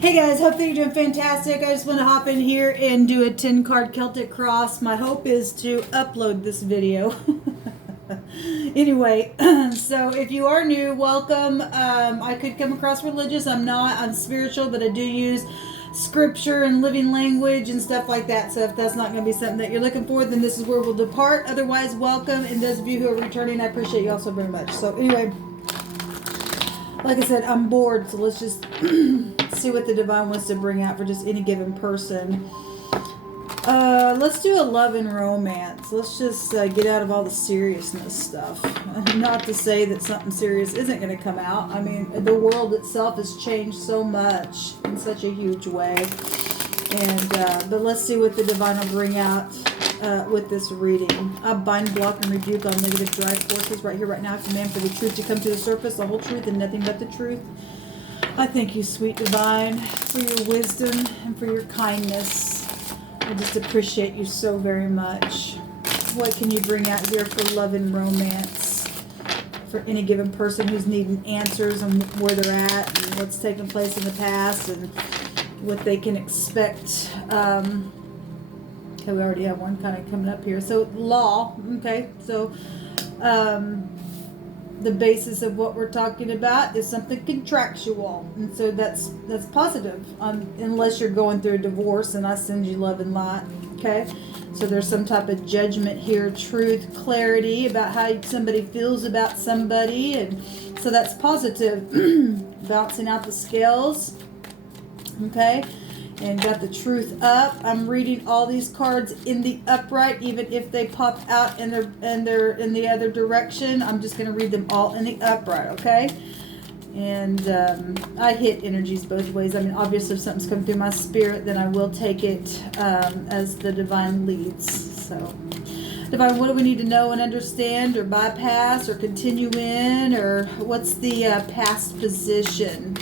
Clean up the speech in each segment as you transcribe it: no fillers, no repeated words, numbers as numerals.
Hey guys, hope that you're doing fantastic. I just want to hop in here and do a 10 card Celtic cross. My hope is to upload this video. Anyway, so if you are new, welcome. I could come across religious. I'm not. I'm spiritual, but I do use scripture and living language and stuff like that. So if that's not going to be something that you're looking for, then this is where we'll depart. Otherwise, welcome. And those of you who are returning, I appreciate you all so very much. So anyway, like I said, I'm bored, so let's just see what the divine wants to bring out for just any given person. Let's do a love and romance. Let's just get out of all the seriousness stuff. Not to say that something serious isn't going to come out. I mean, the world itself has changed so much in such a huge way. And but let's see what the divine will bring out with this reading. I bind, block, and rebuke all negative drive forces right here, right now. I command for the truth to come to the surface, the whole truth and nothing but the truth. I thank you, sweet divine, for your wisdom and for your kindness. I just appreciate you so very much. What can you bring out here for love and romance for any given person who's needing answers on where they're at and what's taken place in the past and what they can expect? Okay, we already have one kind of coming up here. So law, okay, so the basis of what we're talking about is something contractual, and so that's positive, unless you're going through a divorce and I send you love and light. Okay, so there's some type of judgment here, truth, clarity about how somebody feels about somebody, and so that's positive. Bouncing out the scales. Okay, and got the truth up. I'm reading all these cards in the upright, even if they pop out and they're in the other direction. I'm just going to read them all in the upright, okay? And I hit energies both ways. I mean, obviously, if something's coming through my spirit, then I will take it as the divine leads. So, divine, what do we need to know and understand, or bypass, or continue in, or what's the past position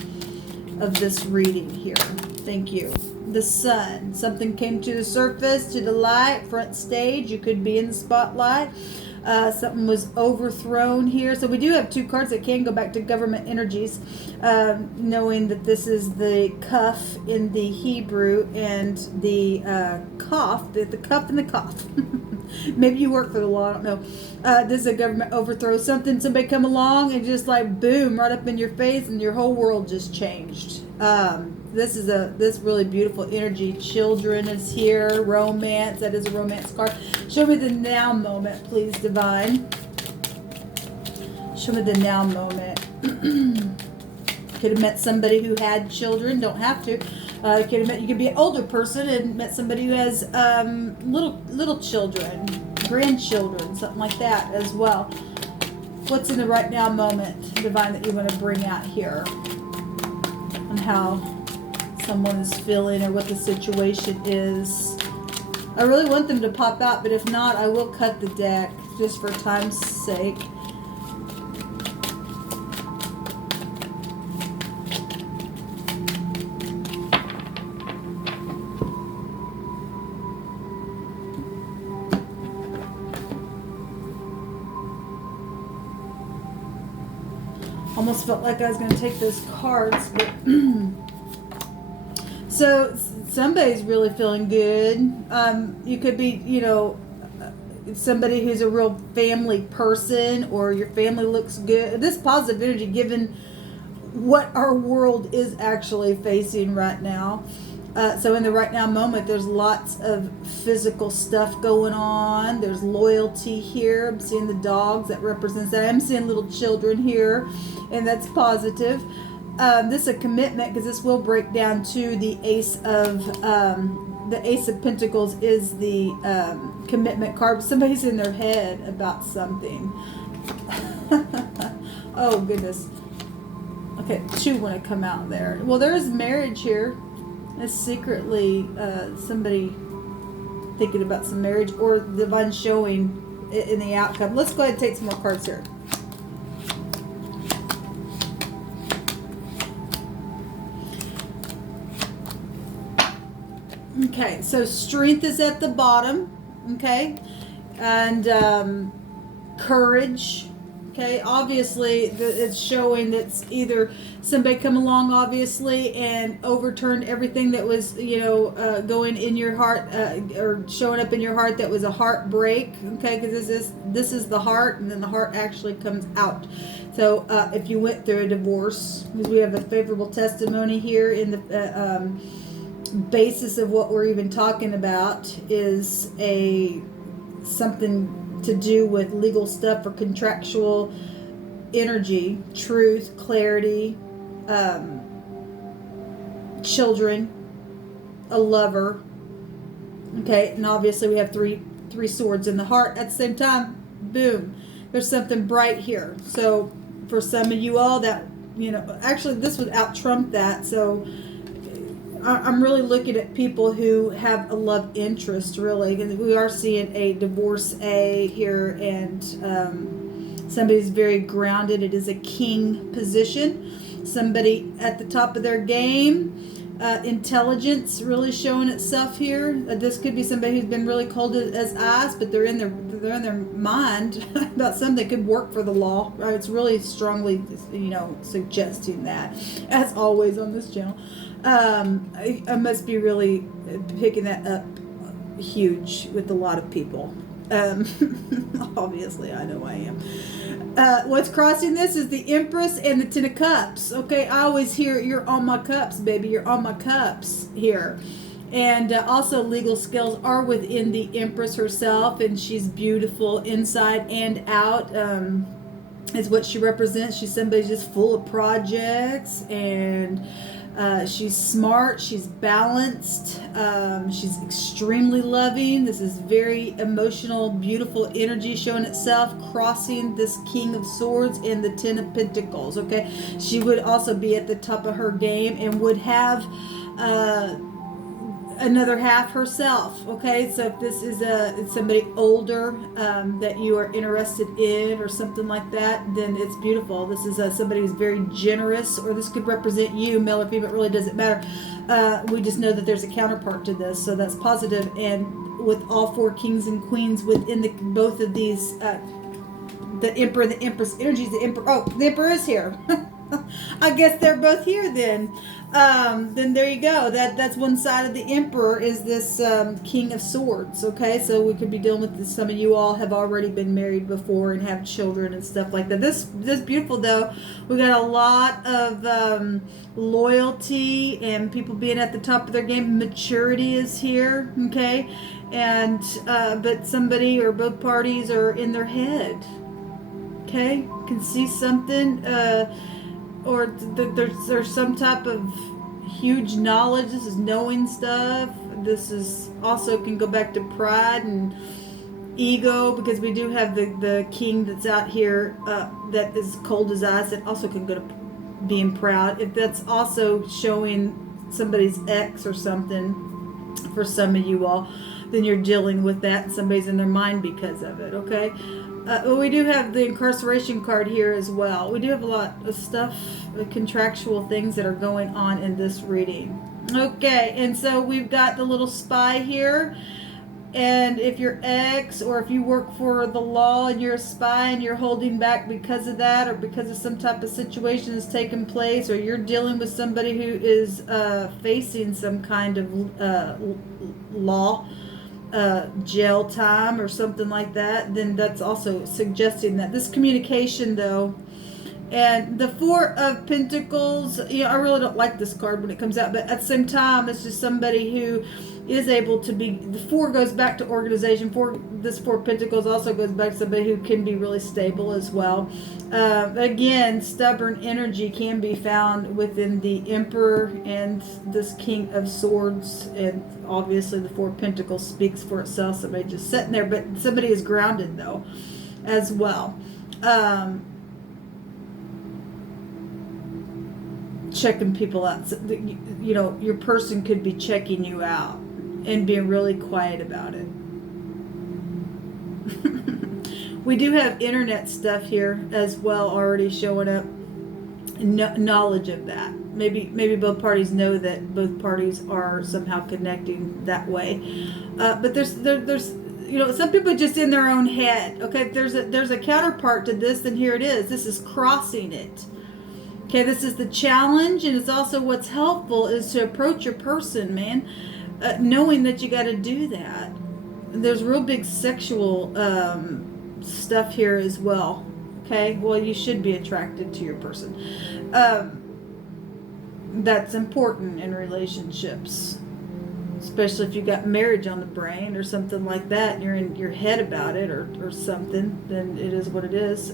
of this reading here? Thank you. The sun. Something came to the surface, to the light, front stage. You could be in the spotlight. Something was overthrown here. So we do have two cards that can go back to government energies, knowing that this is the cuff in the Hebrew and the cough, the cuff and the cough. Maybe you work for the law, I don't know. This is a government overthrow. Somebody come along and just like boom, right up in your face, and your whole world just changed. This is this really beautiful energy. Children is here. Romance. That is a romance card. Show me the now moment, please, divine. Show me the now moment. Could have met somebody who had children. Don't have to. You could be an older person and met somebody who has little children, grandchildren, something like that as well. What's in the right now moment, divine, that you want to bring out here on how someone is feeling or what the situation is? I really want them to pop out, but if not, I will cut the deck just for time's sake. Almost felt like I was going to take those cards, but so somebody's really feeling good. You could be, somebody who's a real family person, or your family looks good. This positive energy, given what our world is actually facing right now. So in the right now moment, there's lots of physical stuff going on. There's loyalty here. I'm seeing the dogs. That represents that. I'm seeing little children here, and that's positive. This is a commitment, because this will break down to the Ace of Pentacles is the commitment card. Somebody's in their head about something. Oh goodness. Okay, two want to come out there. Well, there is marriage here. It's secretly somebody thinking about some marriage, or divine showing in the outcome. Let's go ahead and take some more cards here. Okay, so strength is at the bottom, okay, and courage, Okay, obviously it's showing that's either somebody come along, obviously, and overturned everything that was, going in your heart, or showing up in your heart that was a heartbreak. Okay, because this is the heart, and then the heart actually comes out. So if you went through a divorce, because we have a favorable testimony here in the basis of what we're even talking about is something to do with legal stuff or contractual energy, truth, clarity, children, a lover. Okay, and obviously we have three swords in the heart. At the same time, boom, there's something bright here. So for some of you all, that, actually this would out trump that. So I'm really looking at people who have a love interest, really, because we are seeing a divorcee here, and somebody's very grounded. It is a king position. Somebody at the top of their game. Intelligence really showing itself here. This could be somebody who's been really cold as ice, but they're in their mind about something that could work for the law. Right? It's really strongly, suggesting that, as always on this channel. I must be really picking that up huge with a lot of people. Obviously, I know I am. What's crossing this is the Empress and the Ten of Cups. Okay, I always hear, you're on my cups, baby. You're on my cups here. And also legal skills are within the Empress herself, and she's beautiful inside and out. Is what she represents. She's somebody just full of projects, and she's smart, she's balanced, she's extremely loving. This is very emotional, beautiful energy showing itself, crossing this King of Swords and the Ten of Pentacles. Okay, she would also be at the top of her game and would have another half herself. Okay, so if this is somebody older that you are interested in or something like that, then it's beautiful. This is somebody who's very generous, or this could represent you, male or female, it really doesn't matter. We just know that there's a counterpart to this, so that's positive. And with all four kings and queens within both of these, the Emperor and the Empress energies, the Emperor is here. I guess they're both here then. Then there you go. That's one side of the Emperor is this King of Swords. Okay, so we could be dealing with this. Some of you all have already been married before and have children and stuff like that. This beautiful though. We got a lot of loyalty and people being at the top of their game. Maturity is here. Okay, and but somebody or both parties are in their head. Okay, can see something. Or there's some type of huge knowledge. This is knowing stuff. This is also can go back to pride and ego, because we do have the king that's out here that is cold as ice, and also can go to being proud. If that's also showing somebody's ex or something for some of you all, then you're dealing with that, and somebody's in their mind because of it. Okay. We do have the incarceration card here as well. We do have a lot of stuff, contractual things that are going on in this reading. Okay, and so we've got the little spy here. And if you're ex, or if you work for the law and you're a spy and you're holding back because of that, or because of some type of situation that's taken place, or you're dealing with somebody who is facing some kind of law, jail time or something like that, then that's also suggesting that this communication though. And the Four of Pentacles, I really don't like this card when it comes out, but at the same time, it's just somebody who is able to be, the four goes back to organization. This Four of Pentacles also goes back to somebody who can be really stable as well. Again, stubborn energy can be found within the Emperor and this King of Swords, and obviously the Four of Pentacles speaks for itself. Somebody just sitting there, but somebody is grounded though as well. Checking people out. So, your person could be checking you out and being really quiet about it. We do have internet stuff here as well already showing up. Knowledge of that. Maybe both parties know that both parties are somehow connecting that way. But there's some people are just in their own head. Okay, if there's a counterpart to this, then here it is. This is crossing it. Okay, this is the challenge, and it's also what's helpful is to approach your person, man, knowing that you got to do that. There's real big sexual stuff here as well. Okay, well, you should be attracted to your person. That's important in relationships, especially if you got marriage on the brain or something like that, and you're in your head about it or something. Then it is what it is.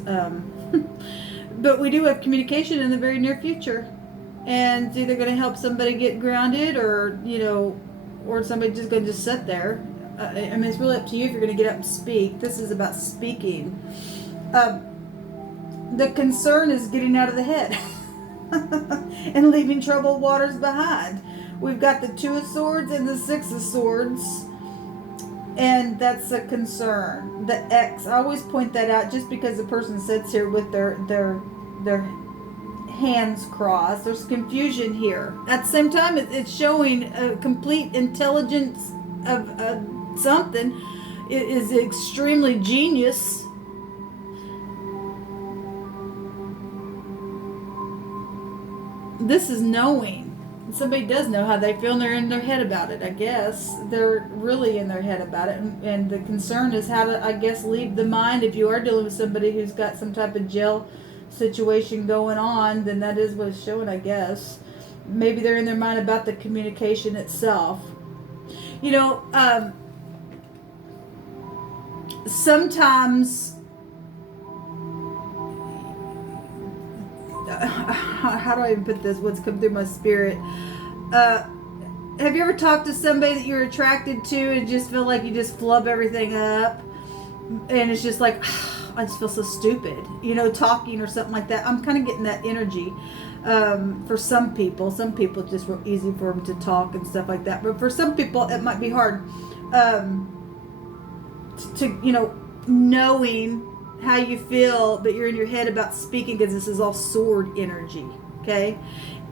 But we do have communication in the very near future, and it's either going to help somebody get grounded, or or somebody just going to just sit there. I mean, it's really up to you if you're going to get up and speak. This is about speaking. The concern is getting out of the head and leaving troubled waters behind. We've got the 2 of Swords and the 6 of Swords, and that's a concern. The X, I always point that out just because the person sits here with their hands crossed. There's confusion here. At the same time, it's showing a complete intelligence of something. It is extremely genius. This is knowing. Somebody does know how they feel, and they're in their head about it, I guess. They're really in their head about it. And the concern is how to, I guess, leave the mind. If you are dealing with somebody who's got some type of jail situation going on, then that is what it's showing, I guess. Maybe they're in their mind about the communication itself. Sometimes, how do I even put this? What's come through my spirit? Have you ever talked to somebody that you're attracted to and just feel like you just flub everything up? And it's just like, I just feel so stupid, talking or something like that. I'm kind of getting that energy for some people. Some people, it's just real easy for them to talk and stuff like that. But for some people, it might be hard to knowing how you feel, but you're in your head about speaking, because this is all sword energy, okay?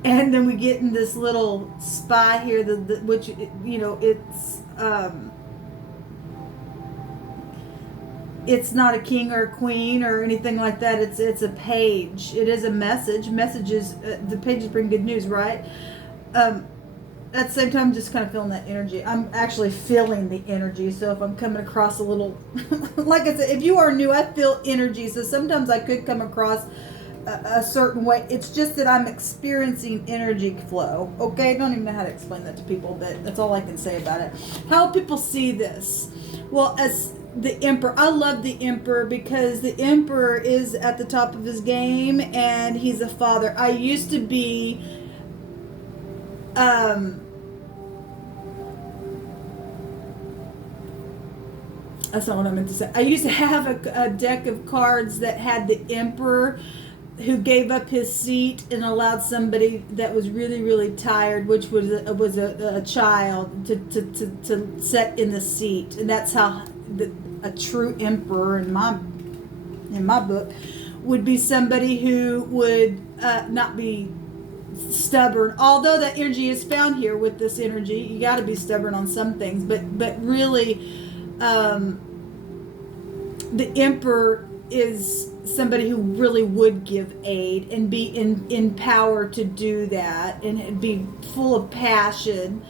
And then we get in this little spy here, which it's not a king or a queen or anything like that. It's a page. It is a message. Messages, the pages bring good news, right? At the same time, I'm just kind of feeling that energy. I'm actually feeling the energy. So if I'm coming across a little, like I said, if you are new, I feel energy. So sometimes I could come across a certain way. It's just that I'm experiencing energy flow. Okay, I don't even know how to explain that to people, but that's all I can say about it. How people see this? Well, as the Emperor, I love the Emperor because the Emperor is at the top of his game, and he's a father. I used to be that's not what I meant to say. I used to have a deck of cards that had the Emperor who gave up his seat and allowed somebody that was really, really tired, which was a child, to sit in the seat. And that's how a true Emperor in my book would be somebody who would not be stubborn, although that energy is found here with this energy. You got to be stubborn on some things, but really the Emperor is somebody who really would give aid and be in power to do that, and be full of passion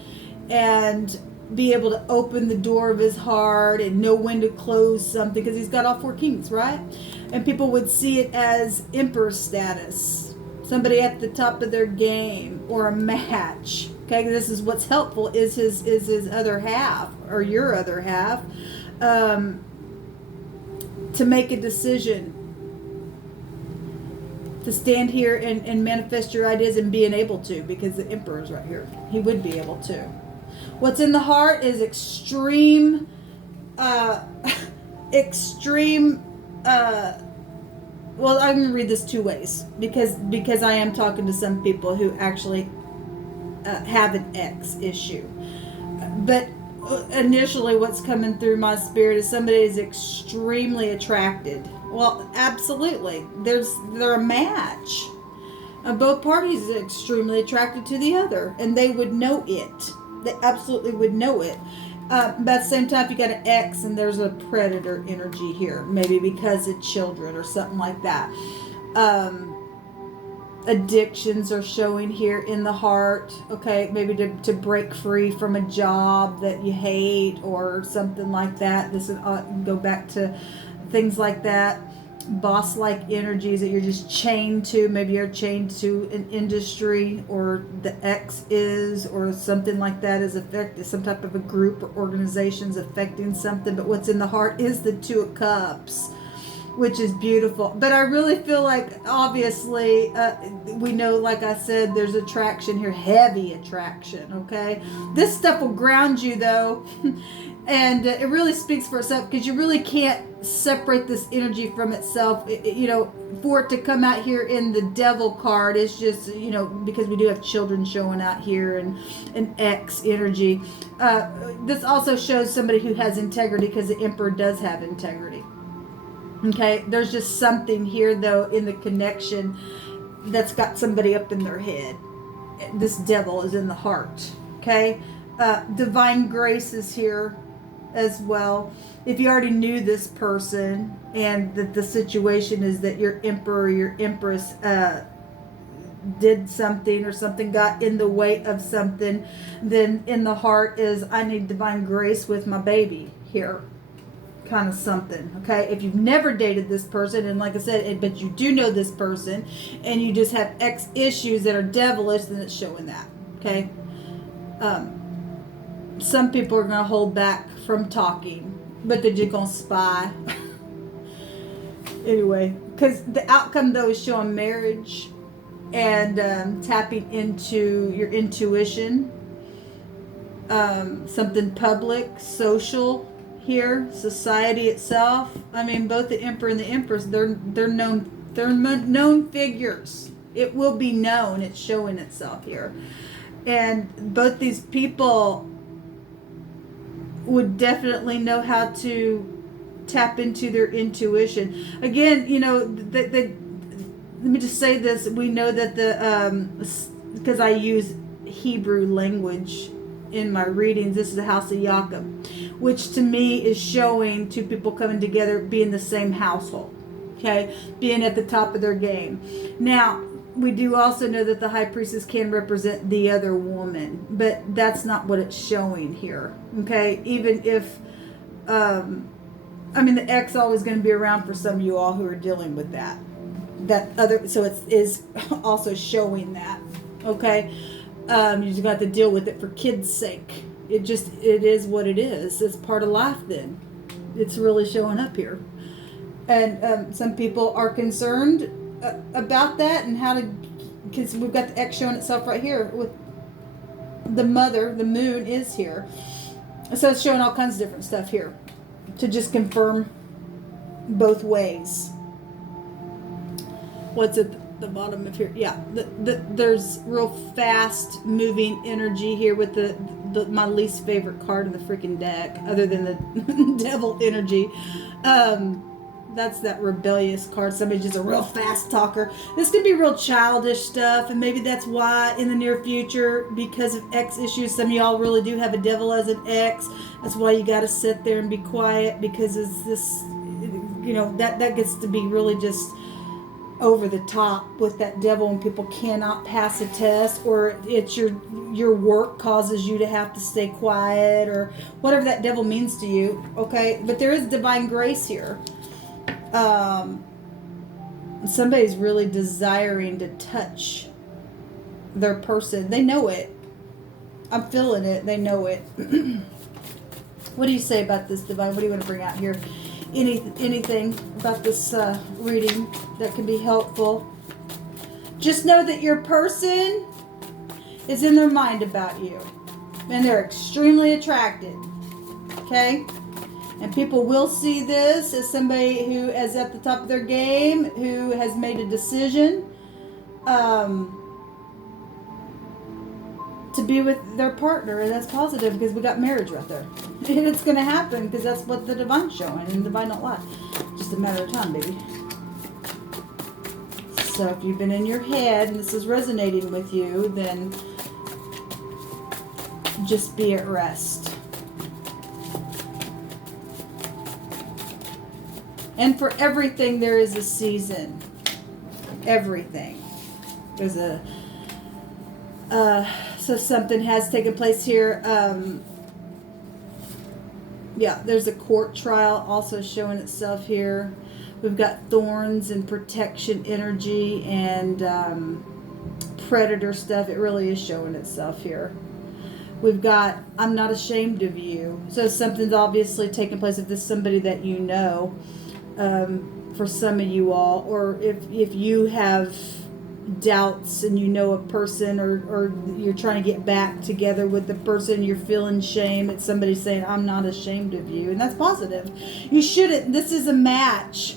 and be able to open the door of his heart and know when to close something, because he's got all 4 kings, right? And people would see it as Emperor status. Somebody at the top of their game, or a match. Okay, this is what's helpful is his other half, or your other half, to make a decision, to stand here and manifest your ideas, and being able to, because the Emperor's right here. He would be able to. What's in the heart is extreme. Well, I'm going to read this 2 ways because I am talking to some people who actually have an X issue. But initially what's coming through my spirit is somebody is extremely attracted. Well, absolutely. They're a match. Both parties are extremely attracted to the other, and they would know it. They absolutely would know it. But at the same time, you got an X and there's a predator energy here. Maybe because of children or something like that. Addictions are showing here in the heart. Okay, maybe to break free from a job that you hate or something like that. This is go back to things like that. Boss-like energies that you're just chained to. Maybe you're chained to an industry, or the X is, or something like that is affected. Some type of a group or organization's affecting something. But what's in the heart is the Two of Cups, which is beautiful. But I really feel like, obviously, we know, like I said, there's attraction here, heavy attraction. Okay, this stuff will ground you though. And it really speaks for itself, because you really can't separate this energy from itself. For it to come out here in the Devil card, it's just, because we do have children showing out here and an X energy. This also shows somebody who has integrity, because the Emperor does have integrity. Okay, there's just something here, though, in the connection that's got somebody up in their head. This Devil is in the heart. Okay, divine grace is here as well. If you already knew this person, and that the situation is that your Emperor or your Empress did something, or something got in the way of something, then in the heart is, I need divine grace with my baby here, kind of something. Okay, if you've never dated this person, and like I said, but you do know this person, and you just have X issues that are devilish, then it's showing that. Okay, some people are going to hold back from talking, but they're just going to spy. Anyway, because the outcome, though, is showing marriage and tapping into your intuition. Something public, social here, society itself. I mean, both the Emperor and the Empress, they're known figures. It will be known. It's showing itself here. And both these people would definitely know how to tap into their intuition. Again, let me just say this. We know that because I use Hebrew language in my readings, this is the house of Jacob, which to me is showing two people coming together, being the same household. Okay, being at the top of their game. Now, we do also know that the High Priestess can represent the other woman, but that's not what it's showing here. Okay, even if, the X always going to be around for some of you all who are dealing with that. So it is also showing that. Okay, you just got to deal with it for kids' sake. It is what it is. It's part of life. Then it's really showing up here, and some people are concerned about that, and how to, because we've got the X showing itself right here with the mother. The moon is here, so it's showing all kinds of different stuff here to just confirm both ways. What's at the bottom of here? Yeah, there's real fast moving energy here with my least favorite card in the freaking deck, other than the Devil energy. That's that rebellious card. Somebody's just a real fast talker. This could be real childish stuff, and maybe that's why in the near future, because of X issues, some of y'all really do have a Devil as an X. That's why you got to sit there and be quiet, because it's this, that gets to be really just over the top with that Devil, and people cannot pass a test, or it's your work causes you to have to stay quiet, or whatever that Devil means to you. Okay, but there is divine grace here. Somebody's really desiring to touch their person. They know it. I'm feeling it. They know it. What do you say about this, Divine? What do you want to bring out here? Anything about this reading that can be helpful? Just know that your person is in their mind about you, and they're extremely attracted. Okay? And people will see this as somebody who is at the top of their game, who has made a decision to be with their partner. And that's positive, because we got marriage right there. And it's going to happen, because that's what the Divine's showing. And the Divine don't lie. Just a matter of time, baby. So if you've been in your head and this is resonating with you, then just be at rest. And for everything, there is a season. Everything. There's a... so something has taken place here. Yeah, there's a court trial also showing itself here. We've got thorns and protection energy and predator stuff. It really is showing itself here. We've got, I'm not ashamed of you. So something's obviously taking place. If this is somebody that you know, for some of you all, or if you have doubts and you know a person, or you're trying to get back together with the person, you're feeling shame, it's somebody saying, I'm not ashamed of you. And that's positive. You shouldn't. This is a match.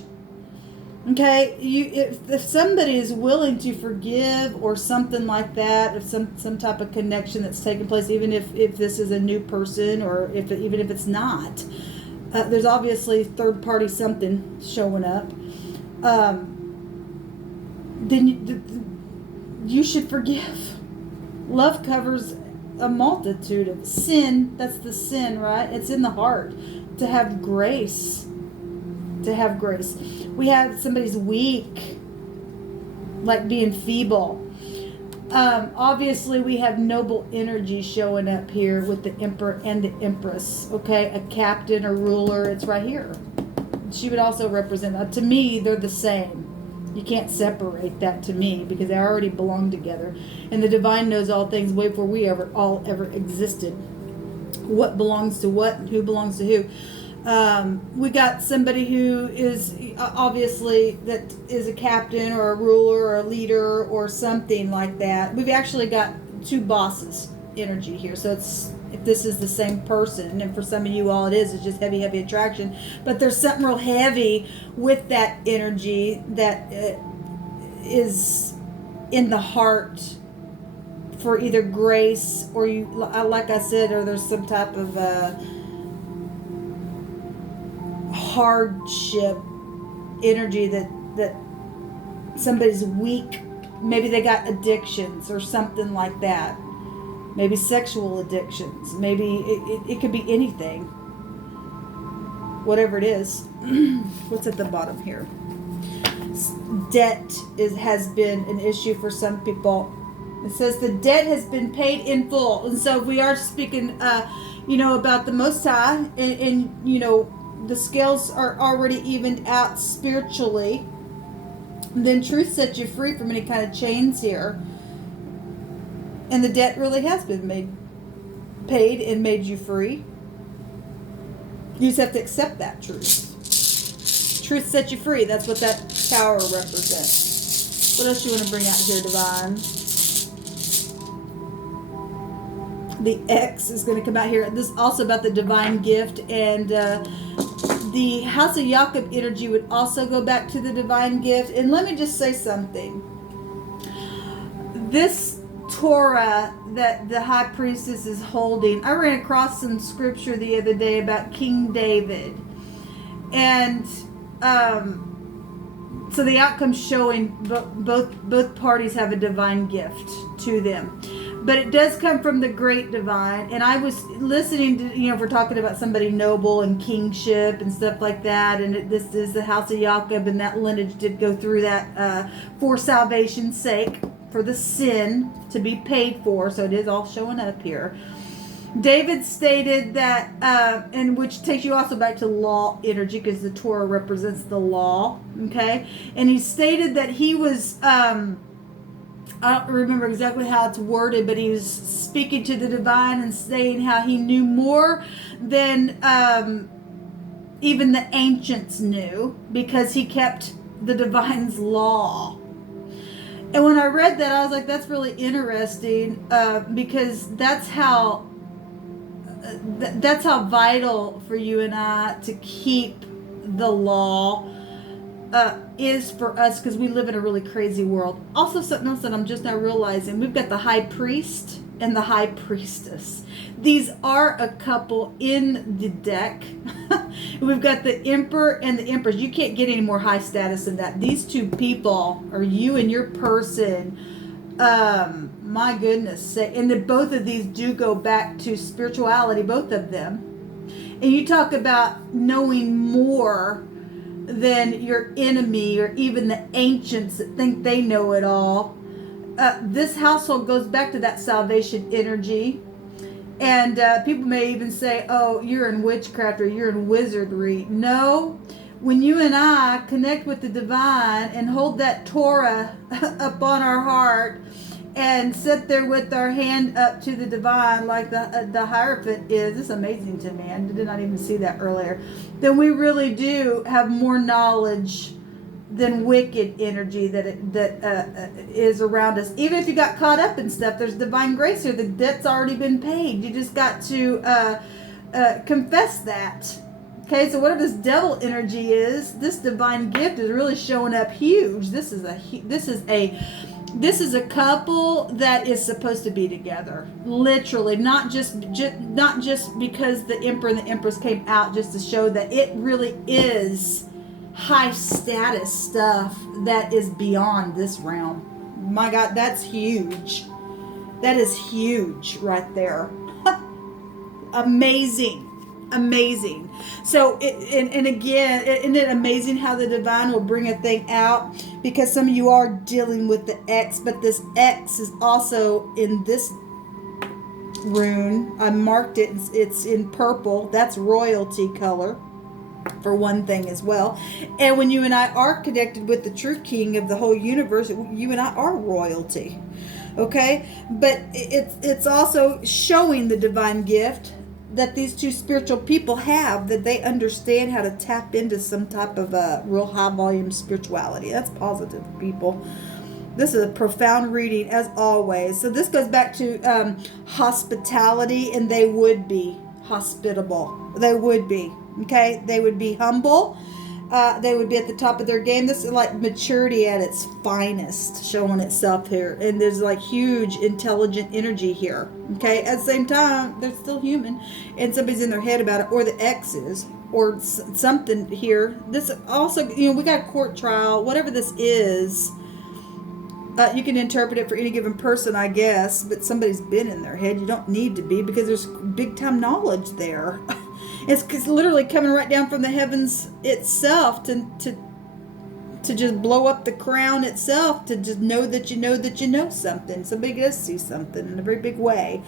Okay, if somebody is willing to forgive or something like that, if some type of connection that's taken place, even if this is a new person, or even if it's not, there's obviously third party something showing up. Then you should forgive. Love covers a multitude of sin. That's the sin, right? It's in the heart. To have grace. To have grace. We have somebody's weak, like being feeble. Obviously, we have noble energy showing up here with the Emperor and the Empress. Okay, a captain, a ruler. It's right here. She would also represent. To me, they're the same. You can't separate that to me because they already belong together. And the divine knows all things way before we all ever existed. What belongs to what and who belongs to who. We got somebody who is obviously that is a captain or a ruler or a leader or something like that. We've actually got two bosses energy here. So it's, if this is the same person, and for some of you all it is, it's just heavy attraction. But there's something real heavy with that energy that is in the heart for either grace or you, like I said, or there's some type of hardship energy that somebody's weak. Maybe they got addictions or something like that. Maybe sexual addictions. Maybe it could be anything. Whatever it is. What's at the bottom here? Debt has been an issue for some people. It says the debt has been paid in full. And so we are speaking, about the Most High. And the scales are already evened out spiritually. Then truth sets you free from any kind of chains here. And the debt really has been paid and made you free. You just have to accept that truth. Truth sets you free. That's what that tower represents. What else you want to bring out here, Divine? The X is going to come out here. This is also about the divine gift. And the House of Jacob energy would also go back to the divine gift. And let me just say something. This Torah that the high priestess is holding, I ran across some scripture the other day about King David, and so the outcome's showing both parties have a divine gift to them, but it does come from the great divine. And I was listening to, if we're talking about somebody noble and kingship and stuff like that, and this is the House of Jacob, and that lineage did go through that for salvation's sake, for the sin to be paid for. So it is all showing up here. David stated that, and which takes you also back to law energy, because the Torah represents the law, okay? And he stated that he was, I don't remember exactly how it's worded, but he was speaking to the divine and saying how he knew more than even the ancients knew, because he kept the divine's law. And when I read that, I was like, that's really interesting, because that's how vital for you and I to keep the law is for us, because we live in a really crazy world. Also, something else that I'm just now realizing, we've got the high priest and the high priestess. These are a couple in the deck. We've got the emperor and the empress. You can't get any more high status than that. These two people are you and your person. My goodness. And then both of these do go back to spirituality, both of them. And you talk about knowing more than your enemy or even the ancients that think they know it all. This household goes back to that salvation energy. And people may even say, oh, you're in witchcraft or you're in wizardry. No, when you and I connect with the divine and hold that Torah upon our heart and sit there with our hand up to the divine like the Hierophant is, it's amazing to me. I did not even see that earlier. Then we really do have more knowledge than wicked energy that is around us. Even if you got caught up in stuff, there's divine grace here. The debt's already been paid. You just got to confess that. Okay, so whatever this devil energy is, this divine gift is really showing up huge. This is a couple that is supposed to be together, literally, not just because the Emperor and the Empress came out, just to show that it really is high status stuff that is beyond this realm. My God, that's huge. That is huge right there. Amazing. So and again, isn't it amazing how the divine will bring a thing out? Because some of you are dealing with the X, but this X is also in this rune. I marked it. It's in purple. That's royalty color, for one thing as well. And when you and I are connected with the true king of the whole universe, you and I are royalty. Okay? But it's also showing the divine gift that these two spiritual people have, that they understand how to tap into some type of a real high volume spirituality. That's positive, people. This is a profound reading, as always. So this goes back to hospitality, and they would be hospitable. They would be. Okay? They would be humble. They would be at the top of their game. This is like maturity at its finest showing itself here. And there's like huge intelligent energy here. Okay? At the same time, they're still human. And somebody's in their head about it. Or the X is. Or something here. This also, we got a court trial. Whatever this is, you can interpret it for any given person, I guess. But somebody's been in their head. You don't need to be, because there's big time knowledge there. It's literally coming right down from the heavens itself to just blow up the crown itself, to just know that you know something. Somebody does see something in a very big way.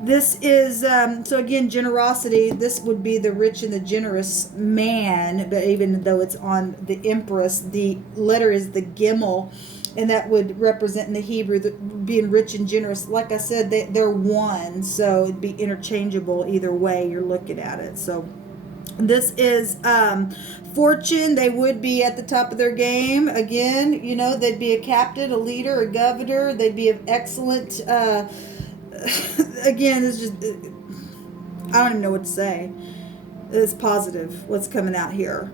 This is, so again, generosity. This would be the rich and the generous man, but even though it's on the Empress, the letter is the Gimel, and that would represent in the Hebrew being rich and generous. Like I said, they're one, so it'd be interchangeable either way you're looking at it. So this is fortune. They would be at the top of their game. Again, they'd be a captain, a leader, a governor. They'd be an excellent, again, it's just, I don't even know what to say. It's positive what's coming out here.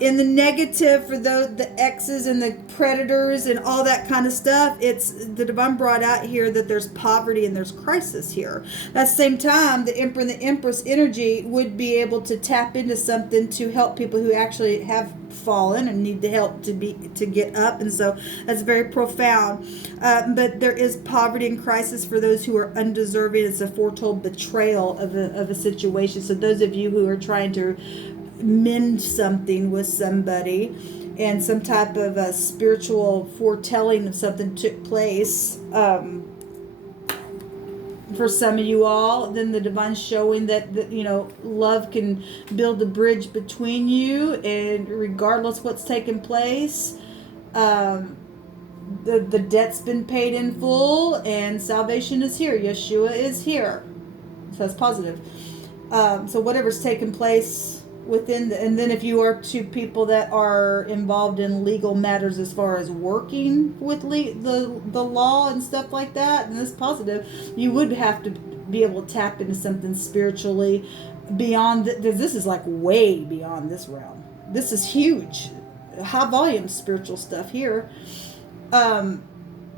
In the negative, for the X's and the predators and all that kind of stuff, it's the divine brought out here that there's poverty and there's crisis here. At the same time, the Emperor and the Empress energy would be able to tap into something to help people who actually have fallen and need the help to get up, and so that's very profound. But there is poverty and crisis for those who are undeserving. It's a foretold betrayal of a situation. So those of you who are trying to mend something with somebody, and some type of a spiritual foretelling of something took place for some of you all, then the divine showing that love can build a bridge between you, and regardless what's taken place, the debt's been paid in full, and salvation is here. Yeshua is here. So that's positive. So whatever's taken place within and then if you are two people that are involved in legal matters as far as working with the law and stuff like that, and this positive, you would have to be able to tap into something spiritually beyond this is like way beyond this realm. This is huge, high volume spiritual stuff here,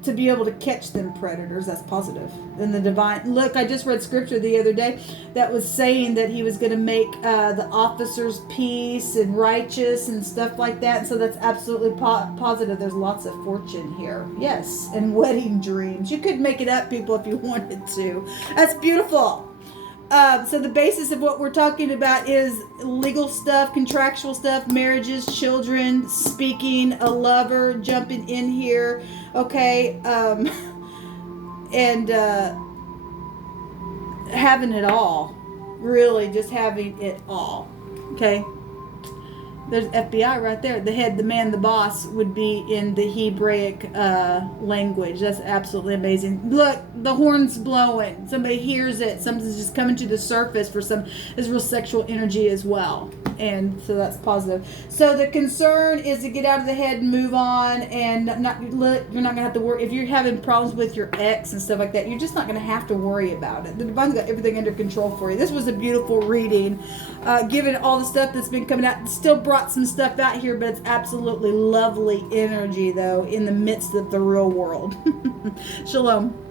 to be able to catch them predators. That's positive. And the divine, look, I just read scripture the other day that was saying that he was going to make the officers peace and righteous and stuff like that. And so that's absolutely positive. There's lots of fortune here. Yes. And wedding dreams. You could make it up, people, if you wanted to. That's beautiful. So the basis of what we're talking about is legal stuff, contractual stuff, marriages, children, speaking, a lover, jumping in here, okay, and having it all, really just having it all, okay. There's FBI right there. The head, the man, the boss would be in the Hebraic language. That's absolutely amazing. Look, the horn's blowing. Somebody hears it. Something's just coming to the surface for some. There's real sexual energy as well. And so that's positive. So the concern is to get out of the head and move on, and not look. You're not gonna have to worry if you're having problems with your ex and stuff like that. You're just not gonna have to worry about it. The Divine's got everything under control for you. This was a beautiful reading, given all the stuff that's been coming out. Still brought some stuff out here, but it's absolutely lovely energy though in the midst of the real world. Shalom.